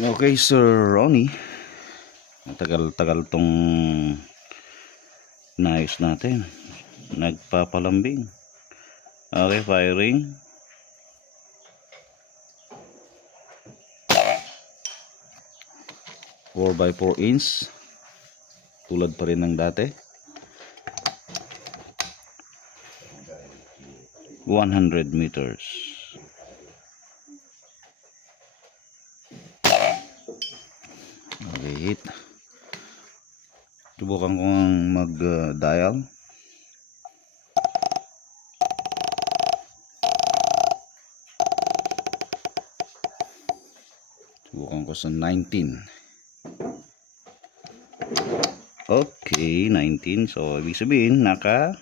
Okay, Sir Ronnie. Tagal-tagal tong naayos natin. Nagpapalambing. Okay, firing. Four by 4 inch. Tulad pa rin ng dati. 100 meters. Okay, hit. Subukan kong mag-dial. Subukan ko sa 19. Okay, 19. So, ibig sabihin, naka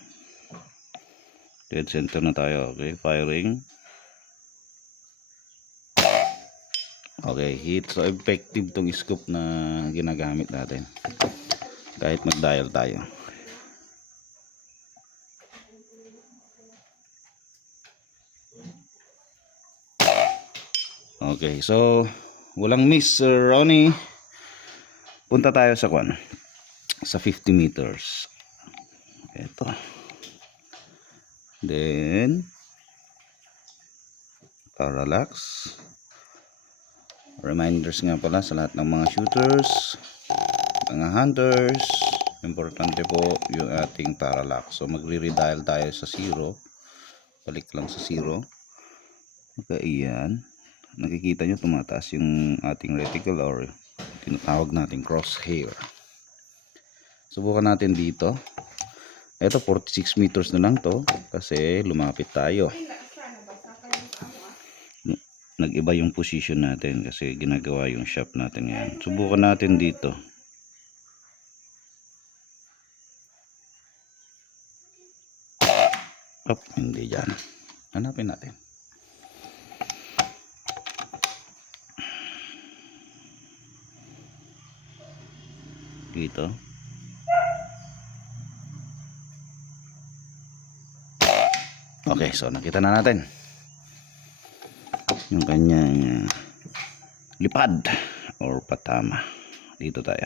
dead center na tayo. Okay, firing. Okay, hit. So, effective tong scope na ginagamit natin. Kahit mag-dial tayo. Okay, so walang miss, Sir Ronnie. Punta tayo sa sa 50 meters. Ito. Then parallax. Reminders nga pala sa lahat ng mga shooters, mga hunters, importante po yung ating parallax. So magre-redial tayo sa 0. Balik lang sa 0. Okay, iyan. Nakikita nyo tumataas yung ating reticle or tinatawag nating crosshair. Subukan natin dito. Ito 46 meters na lang to kasi lumapit tayo. Nag-iba yung position natin kasi ginagawa yung shop natin ngayon. Subukan natin dito. Hindi dyan. Hanapin natin. Dito. Okay, so nakita na natin yung kanyang lipad or patama. Dito tayo.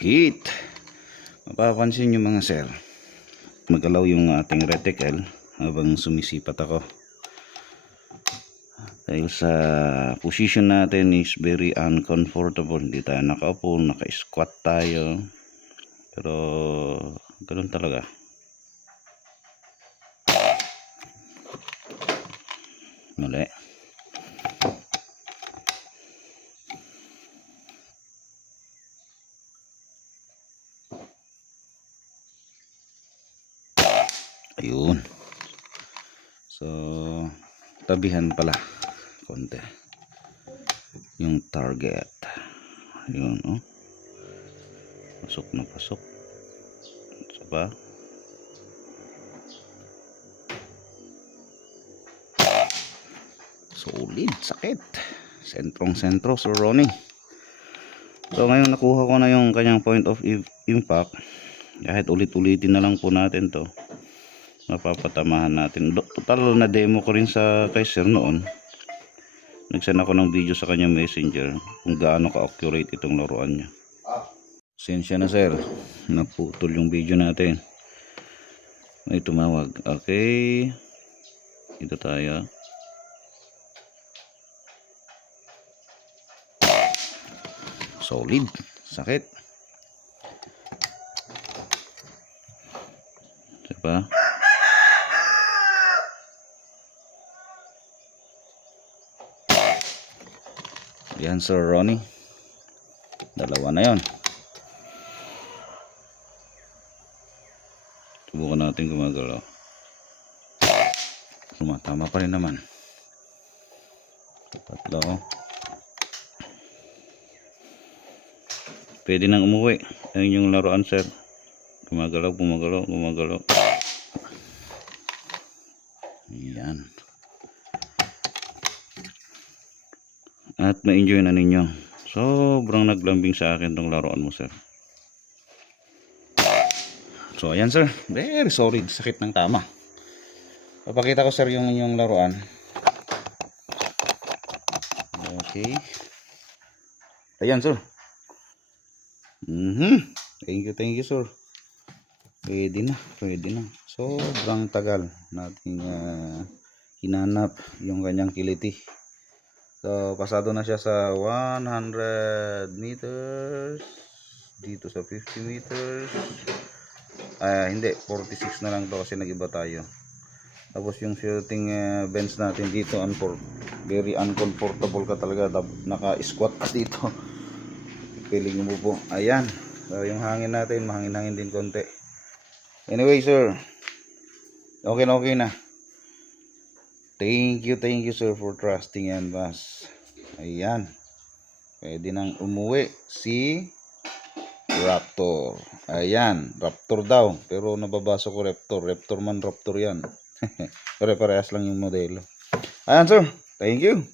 Hit. Mapapansin nyo mga sir, magalaw yung ating reticle habang sumisipat ako. Dahil sa position natin is very uncomfortable. Hindi tayo nakaupo, naka-squat tayo. Pero ganoon talaga. Mali. Ayun. So, tabihan pala konti yung target. Ayun, oh. Pasok na pasok. Isa pa. Solid, sakit. Sentrong-sentro, Sir Ronnie. So, ngayon nakuha ko na yung kanyang point of impact. Kahit ulit-ulitin na lang po natin to, mapapatamahan natin. Total na demo ko rin sa kay Sir noon. Nagsend ako ng video sa kanyang messenger kung gaano ka-accurate itong laruan niya. Sensya na sir, naputol yung video natin. May tumawag. Okay, dito tayo. Solid, sakit. Diba? Yan Sir Ronnie. Dalawa na yon. Subukan natin gumagalaw. Tumatama pa rin naman. Tatlo. Pwede nang umuwi. Ayun yung laruan sir. Gumagalaw, gumagalaw, gumagalaw. Yan. At ma-enjoy na ninyo. Sobrang naglambing sa akin tong laruan mo sir. So ayan sir, very solid, sakit ng tama. Papakita ko sir yung inyong laruan. Okay. Ayan sir. Thank you sir. Pwede na. Sobrang tagal nating hinanap yung kanyang kiliti. So, pasado na siya sa 100 meters. Dito sa 50 meters. Hindi, 46 na lang to kasi nag-iba tayo. Tapos yung shooting bench natin dito, very uncomfortable ka talaga. Naka-squat ka dito. Piling mo po. Ayan. So, yung hangin natin, mahangin-hangin din konti. Anyway, sir. Okay na. Thank you sir for trusting and us. Ayan. Pwede nang umuwi si Raptor. Ayan, Raptor daw. Pero nababasa ko Raptor. Raptor man Raptor yan. Pare-parehas lang yung modelo. Ayan sir. Thank you.